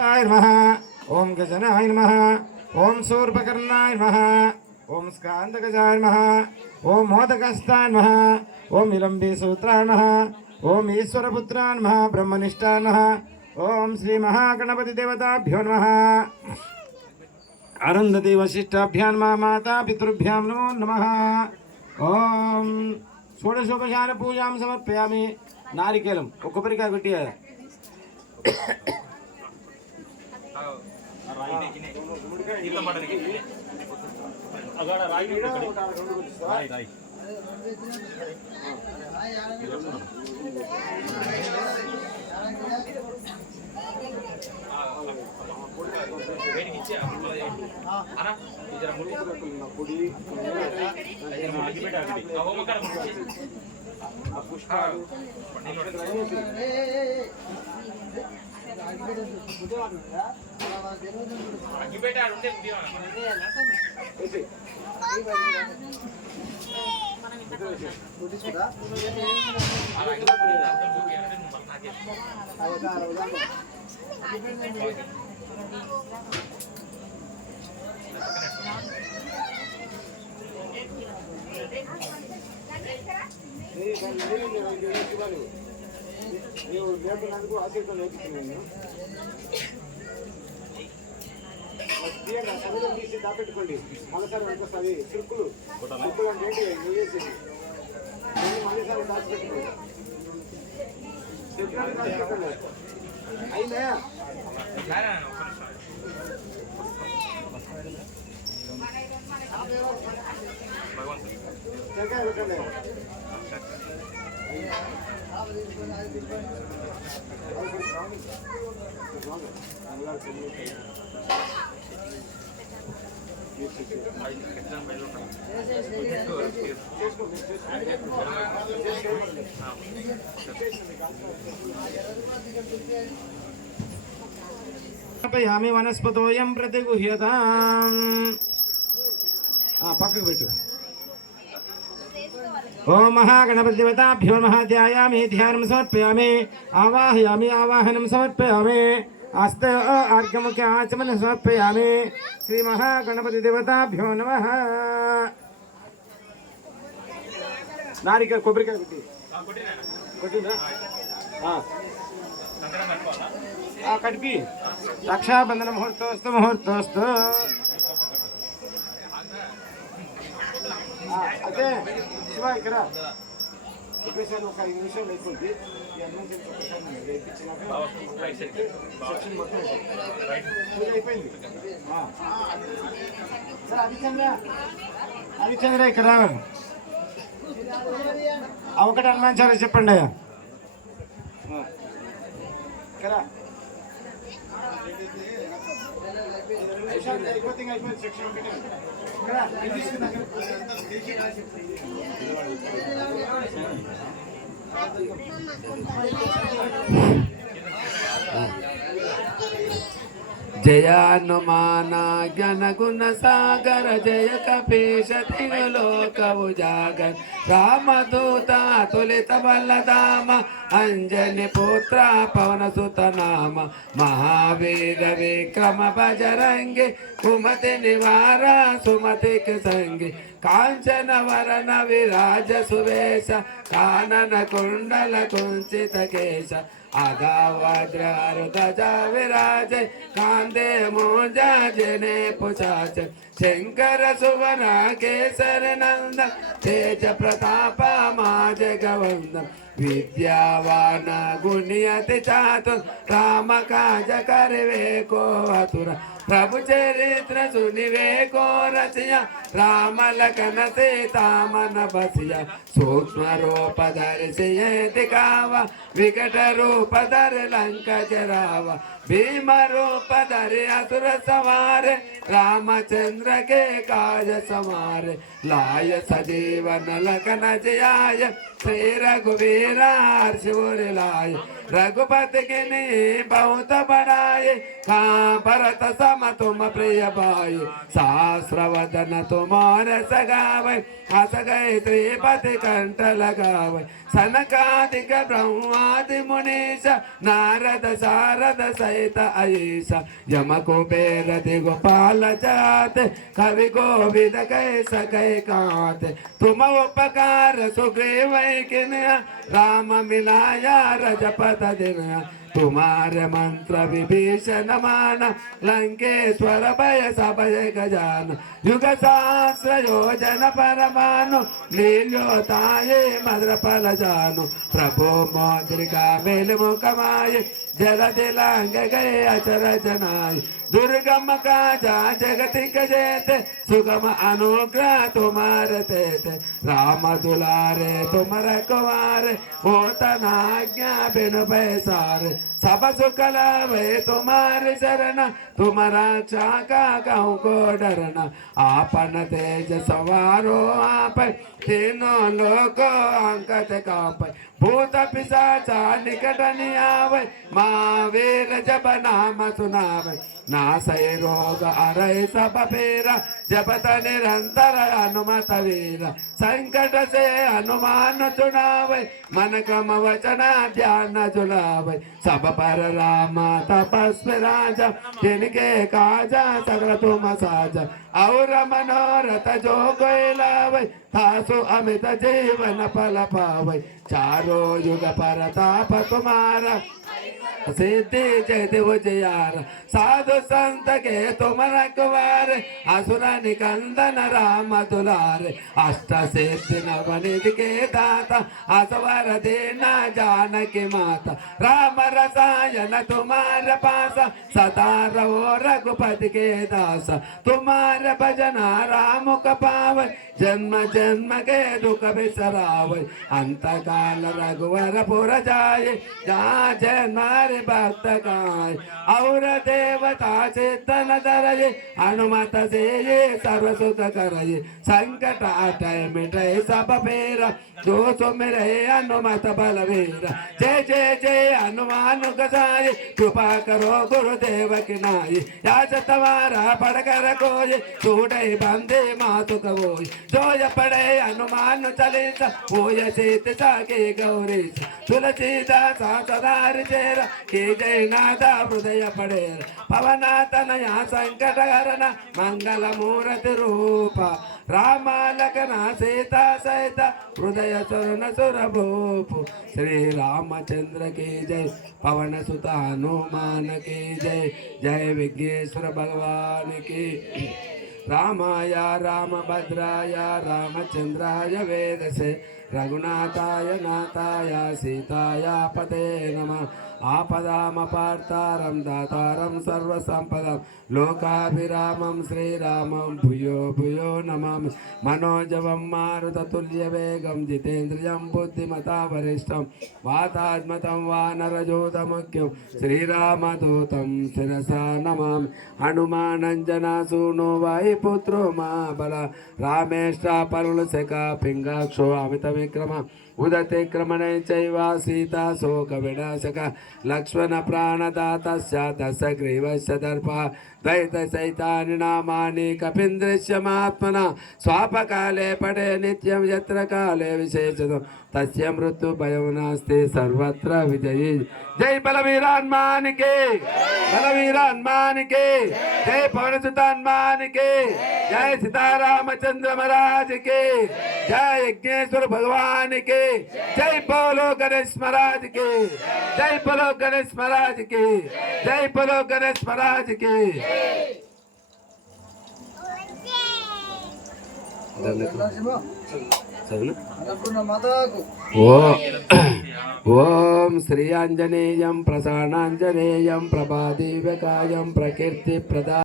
नमः ओम गजनाय नमः ओम शूर्पकर्णाय नमः ओम स्कांदगजाय नमः ओम मोदकस्ताय नमः ओम विलंबीसूत्राय नमः ओम ईश्वरपुत्राय नमः ब्रह्मनिष्ठाय नमः ओम श्री महागणपति देवताभ्यो नमः अरुंधति वशिष्ठाभ्यां नमः माता पितृभ्यां नमो नमः ओम षोडशोपचार पूजां समर्पयामि नारिकेलम कोपरिकाय कोट्टिया దాపెట్టుకోండి మళ్ళీసారి ఇంకోసారి చిరుకులు చిరుకులు అంటే ఏంటి నువ్వేసేది మళ్ళీసారి దాచిపెట్టుకోండి అయినా పెట్టండి यामी वनस्पतोयं प्रतिगुह्यताम् पक्कకు పెట్టు ओम महागणपतिदेवताभ्यो नमः ध्यायामि ध्यानं समर्पयामि आवाहयामि आवाहनं समर्पयामि हस्त अर्घ्यमुखे आचमनं समर्पयामि श्री महागणपतिदेवताभ्यो नमः नारिकेल कोबरिकाय कोट्टिना कटिपि रक्षाबंधन मुहूर्तोस्तु मुहूर्तोस्तु अదే శివ ఇక్కడ చెప్పేసాను ఒక 5 నిమిషాలు అయిపోద్ది ఈ అడ్వాన్స్ ఒకసారి వేయించినాక సెక్షన్ మొత్తం అయిపోయింది సార్ హరిచంద్ర ఇక్కడ ఒకటి అనుమానించాలి చెప్పండి అయ్యా ఇక్కడ అయిపోయింది సెక్షన్ ఒకటి जयानुमान ज्ञान गुण सागर जय कपीश लोक उजागर रामदूता तुलित बलधाम अंजनी पुत्र पवन सुत नाम महावीर विक्रम बजरंगी कुमति निवार सुमति के संगी कांचन वरन विराज सुवेश कानन कुंडल कुंचित केश आधा वज्र ध्वजा विराज कांदे मोजा जने पुछाच शंकर सुवन केसर नंदन तेज प्रताप माज गवंदन विद्यावान गुणियति चातुर राम काज करवे को आतुर प्रभु चरित्र सुनिवे को रचया राम लखन सीता मन बसिया सूक्ष्म रूप धर सिय दिखावा विकट रूप धर लंक जरावा भीम रूप धर असुर संहारे रामचंद्र के काज समारे लाय सजीवन लखन जियाय श्री रघुवीर मेरा हर्ष बुरी लाए रघुपति के ने बहुत बढ़ाए कहाँ भरत सम तुम प्रिय भाई सहस्र वदन तुम्हारे सगावे हस गए त्रिपति कंठ लगावे सनकादिक ब्रह्मादि मुनीश नारद शारद सहित आयुष यम कुबेर दिगोपाल जाते कवि गोविद कै सकै कांत तुम उपकार सुग्रीव किन्या राम मिलाया रजपत दिन तुम्हारे मंत्र विभीषण मान लंकेश्वर भय सबय गजान युग सहस्र योजन परमानु लील्योताये मद्र फल जानु प्रभु मौद्रिका मेल मुखमाये जल दिलांग गए अचर जनाय दुर्गम काजा जगतिक जेते सुगम अनुग्रह तुम्हारे तेते राम दुलारे तुम रखवारे होता नाज्ञा बिन पैसारे सब सुख लावे तुम्हारे शरण तुम रक्षा का कहूँ को डरना आपन तेज सवारो आप तीनों लोग अंकत काप भूत पिशाचा निकट नहीं आवे महावीर जब नाम सुनावे नासय रोग अरय सब पीरा जपत निरंतर हनुमत वीर संकट से हनुमान चुनावे मन क्रम वचना ध्यान जुलावे सब पर राम तपस्वी राजा जिनके काजा सगल तुम साजा और मनोरथ जो कोई लावे तासु अमित जीवन फल पावे चारों युग परताप तुम्हारा सिद्धि जय देव जयार साधु संत के तुम रखवार असुर निकंदन राम दुलार अष्ट सिद्धि नवनिधि के दाता असवर देना जानकी माता राम रसायन तुम्हारे पास सदा रहो रघुपति के दास तुम्हारे भजन राम का पावे जन्म जन्म के दुख बिसरावे अंत काल रघुवर पुर जाए जहाँ जन्मारे भक्त गाय और देवता चेतन धरये हनुमत से ये सर्व सुख करये संकट हटय मिटय सब फेरा जो सो मेरे हनुमत बलवीर जय जय जय हनुमान गजाय कृपा करो गुरुदेव की नाई याच तुम्हारा पढ़कर कोई छूटे बंदे मातु कवोई जो य पढ़े हनुमान चालीसा होय सीत साके गौरी तुलसीदास सदार चेरा के जय नादा हृदय पड़े पवनातनया संकट हरण मंगल मूर्ति रूप राम लखन सीता सहित हृदय चरण सुर भूप श्री रामचंद्र की जय पवन सुत हनुमान की जय जय विघ्नेश्वर भगवान की रामाय रामभद्राय रामचंद्राय वेदसे रघुनाथाय नाथाय सीताय पते नमः आपदामपार्तारं दातारं सर्वसम्पदं लोकाभिरामं श्रीरामं भूयो भूयो नमामि मनोजवं मारुततुल्यवेगं जितेन्द्रियं बुद्धिमता वरिष्ठं वातात्मतं वानरजोतमुख्यं श्रीरामदूतं शिरसा नमामि हनुमानञ्जनासूनो वायुपुत्रो महाबल रामेष्टा परुलशका पिङ्गाक्षो अमितविक्रम उदते क्रमणे चैव सीता शोक विनाशक लक्ष्मण प्राणदातस्य तस्य ग्रीवस्य दर्पः द्वैत सैतानि नामानि कपीन्द्रस्यमात्मना स्वापकाले पठे नित्यं यत्र काले विशेषतो तस्य मृत्यु भयो नास्ति सर्वत्र विजयी जय बलवीर हनुमान के बलवीर हनुमान के जय पवन सुत हनुमान के जय सीतारामचंद्र महाराज के जय यज्ञेश्वर भगवान के जय बोलो गणेश महाराज के जय बोलो गणेश महाराज के जय बोलो गणेश महाराज के ओम श्री आंजनेयं प्रसन्नांजनेयं प्रभादिव्यकायं प्रकीर्ति प्रदा